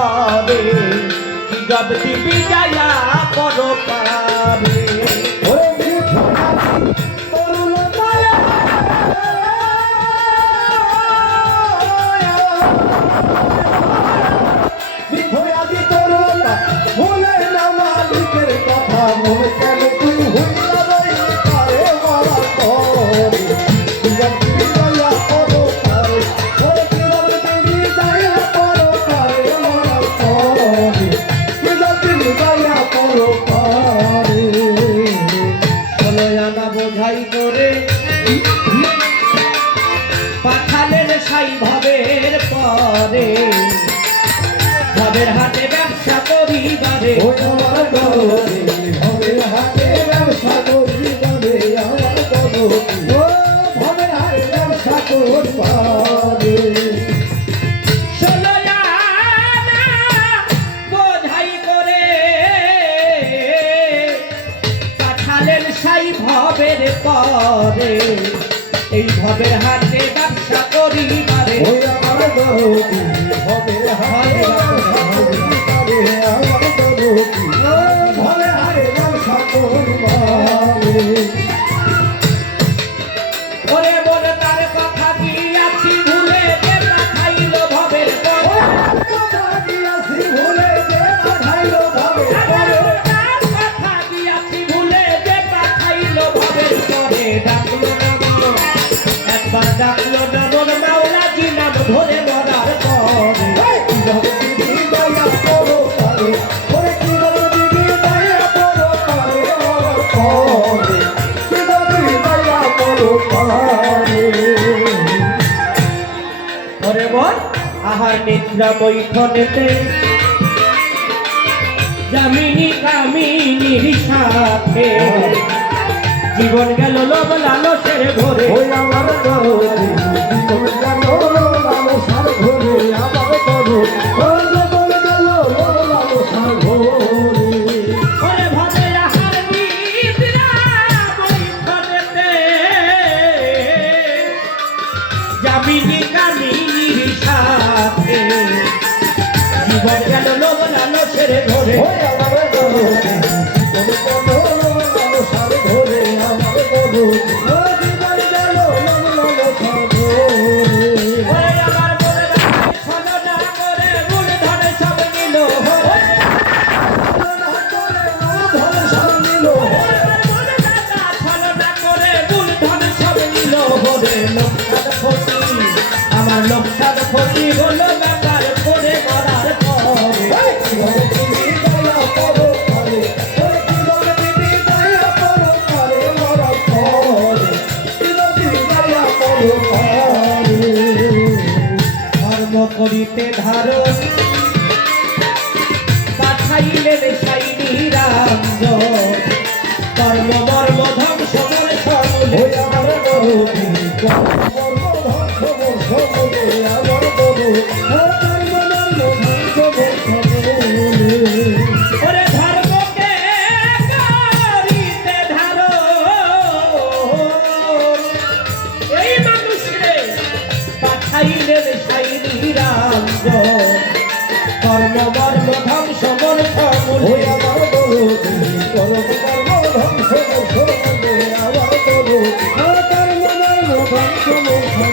পরে জব দিবি যায়া করো পারে ভবের হাটে ব্যবসা করিবারে ভবের হাটে ব্যবসা করিবারে ভবের হাটে ব্যবসা করবারে বোঝাই করে কাঁঠালের সাই ভবের পরে এই ভবের হাটে ব্যবসা করিবারে ভবের হাটে ওরে বলে তার কথা দিয়াছি ভুলে যে পাঠাইল ভবের কথা দিয়াছি ভুলে যে পাঠাইল ভবের কথা দিয়াছি ভুলে যে পাঠাইল ভবের পরে ডাকলো নাম একবার ডাকলো নাম মাওলাজি নাম ধরে মরার পরে আহার নিদ্রা বৈঠনেতে জামিনী কামিনীর সাথে জীবন গেল লোভ লালসের ঘরে আমার জামিনী কামিনীর সাথে জীবন গেল লোভ লালসের ঘরে আমার লোকটার ক্ষতি হলো ব্যাপার করে করার ধর্ম করিতে ধারণ পাঠাইলেন সাইনি রাম কর্ম মর্ম ধ্বংস করে সকলে ওরে ধর্মকে করিতে ধারো এই মানুষরে পাঠাইলেন সাইনি রাম কর্ম মর্ম ধ্বংস মন সকলে আমার কর্ম ধ্বংস সকলে আমার কর্ম ধ্বংস সকলে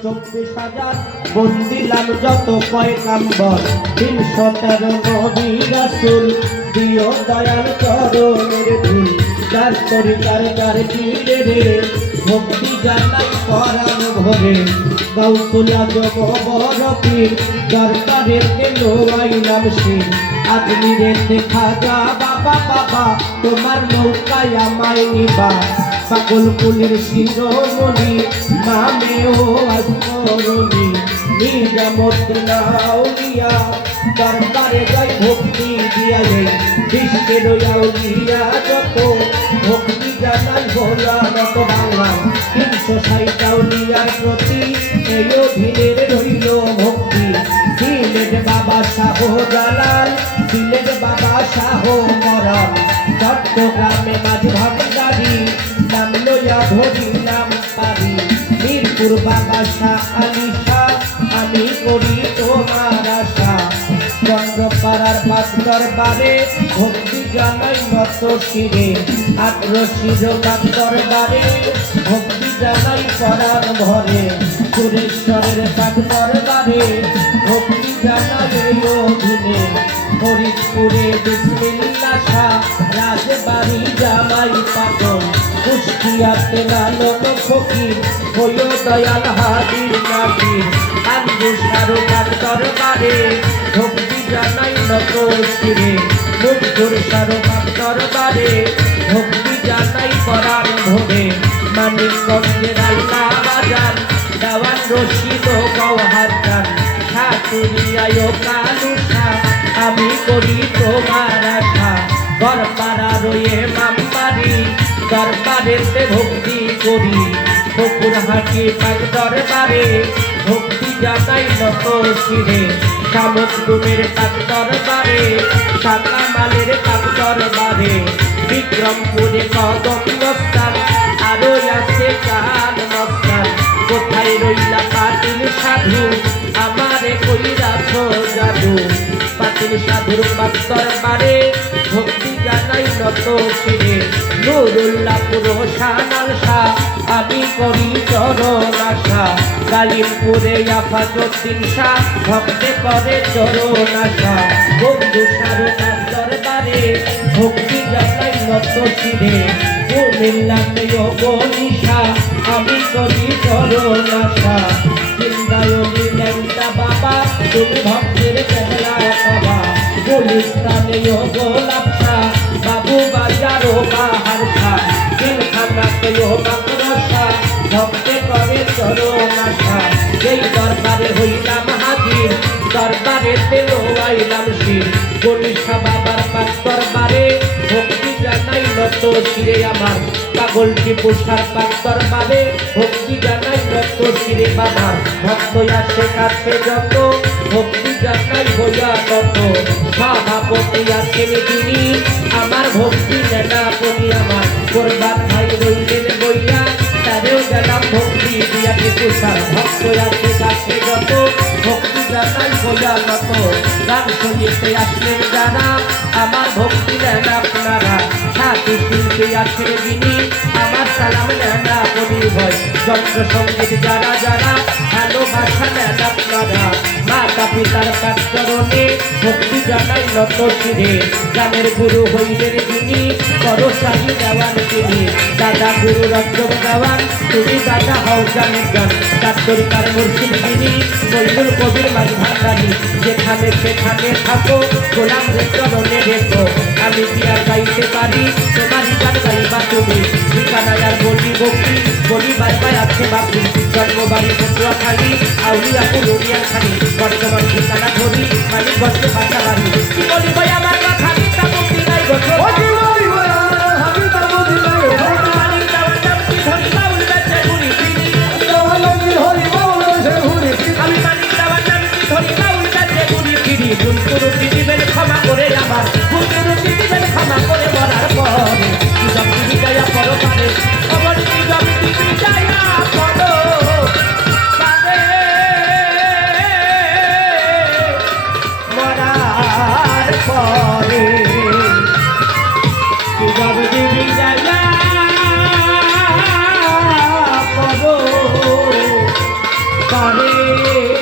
24,000 বন্দিলাম যত পয়গাম্বর 313 নবী রাসূল দিও দয়াল চরণের ধুল যার তরিকার যার পীরের ভক্তি জানাই পরাণ ভরে গাউসুল আজম বড় পীর দরবারেতে লোয়াইলাম শির আজমিরেতে খাজা বাবা বাবা তোমার নৌকায় আমায় নিবা পাগল কুলের শিরোমণি মামে ও আজমরণি নিজামত নাউলিয়া দরবারে যাই ভক্তি দিয়া যাই বিশ্বের আউলিয়া যত ভক্তি জানাই ভোলা নত বাংলা 360 আউলিয়ার প্রতি এই অধীনের রইল ভক্তি সিলেট বাবা শাহ জালাল সিলেট বাবা শাহ মরান চট্টগ্রামে মাঝ ভান্ডারি নাম লইয়া ধরি নাম পারি মিরপুর বাবা শাহ আলী শাহ আমি করি তোমার আশা চন্দ্রপাড়ার পাঁচ দরবারে ভক্তি জানাই নত শিরে 18 পাঁচ দরবারে ভক্তি জানাই পরাণ ভরে সুরেশ্বরের পাঁচ দরবারে ভক্তি জানাই এই অধীনে ফরিদপুরে বিসমিল্লাহ শাহ রাজবাড়ি জামাই পাগল কুষ্টিয়াতে লালন ফকির হইও দয়াল হাজির নাজির আন্দুসারো পাঁচ দরবারে ভক্তি জানাই নত শিরে মুগ্ধুর সারো পাঁচ দরবারে ভক্তি জানাই পরাণ ভরে মানিকগঞ্জের আল্লাহ বাজার দেওয়ান রশিদ গওহার খান ঠাকুরিয়ায় কালুসা আমি করি তোমার আশা গড়পাড়া রয়ে মামবাড়ি দরবারেতে ভক্তি করি বকুড়হাটি পাঁচ দরবারে ভক্তি জানাই নত শিরে শামুকদুমের পাঁচ দরবারে শাকামালের পাঁচ দরবারে বিক্রমপুরে কদম মস্তান আরো আছে কাল মস্তান কোথায় রইলা পাতিল সাধু আমারে কইরাছ জাদু পাতিল সাধুর পাঁচ দরবারে ভক্তি জানাই নত শিরে নুরুল্লাহপুর শানাল শাহ আমি করি চরণ আশা কালিমপুরে আফাজউদ্দিন শাহ ভক্তে করে চরণ আশা বন্ধু সারো পাঁচ দরবারে ভক্তি জানাই নত শিরে কুমিল্লাতে গনিশা আমি করি চরণ আশা চিন্তায়নি লেংটা বাবা তুমি ভক্তের কেবলা বাবা গুলিস্তানে গোলাপ শাহ বাবু বাজারো বাহার শাহ দিলখানাতে বাকরশা ভক্তে করে চরণ আশা যেই দরবারে হইলাম হাজির দরবারেতে লোয়াইলাম শির গনিশা বাবার পাঁচ দরবারে ভক্তি জানাই নত শিরে আমার পাগলটি পোষার পাঁচ দরবারে ভক্তি জানাই নত শিরে বাবার ভক্ত আসে কাছে যত ভক্তি জানাই হইয়া তত সভাপতি আছেন তিনি আমার ভক্তি নেনা করি আমার কোরবান ভাই রইলেন বইয়া তারেও গেলাম ভক্তি দিয়াকে পোষার ভক্ত আসে কাছে যত ভক্তি জানাই হইয়া তত গান শুনিতে আসলেন যারা আমার ভক্তি নেন আপনারা সাথী শিল্পী আছেন যিনি আমার সালাম নেন আপনি ভয় যন্ত্র সঙ্গীত যারা যারা ভালোবাসা নেন আপনারা মাতা পিতার পাঁচ চরণে ভক্তি জানাই নত শিরে গানের গুরু হইলেন যিনি করসাহি দেওয়ান তিনি দাদা গুরু রঞ্জন দেওয়ান তুমি দাদা হও জানের গান তার তরিকার মুর্শিদ যিনি বৈকুল কবির মাঝ ভান্ডারি যেখানে সেখানে থাকো গোলাম চরণে রেখো আমি কি আর গাইতে পারি তোমারই গান গাইবা তুমি ঠিকানায় আর বলি ভক্তি বলি বাজবাই আছে বাপি জন্মবাড়ি পটুয়াখালী আউলিয়াপুর উড়িয়াখালী বর্তমান ঠিকানা ধরি মানিকগঞ্জে বাসা বাড়ি কি বলি ভাই আমার কথা মিথ্যা মুক্তি নাই গোছর ক্ষমা করে আমার ক্ষমা করে মরার পরে পরপারে খবর মরার পরে রে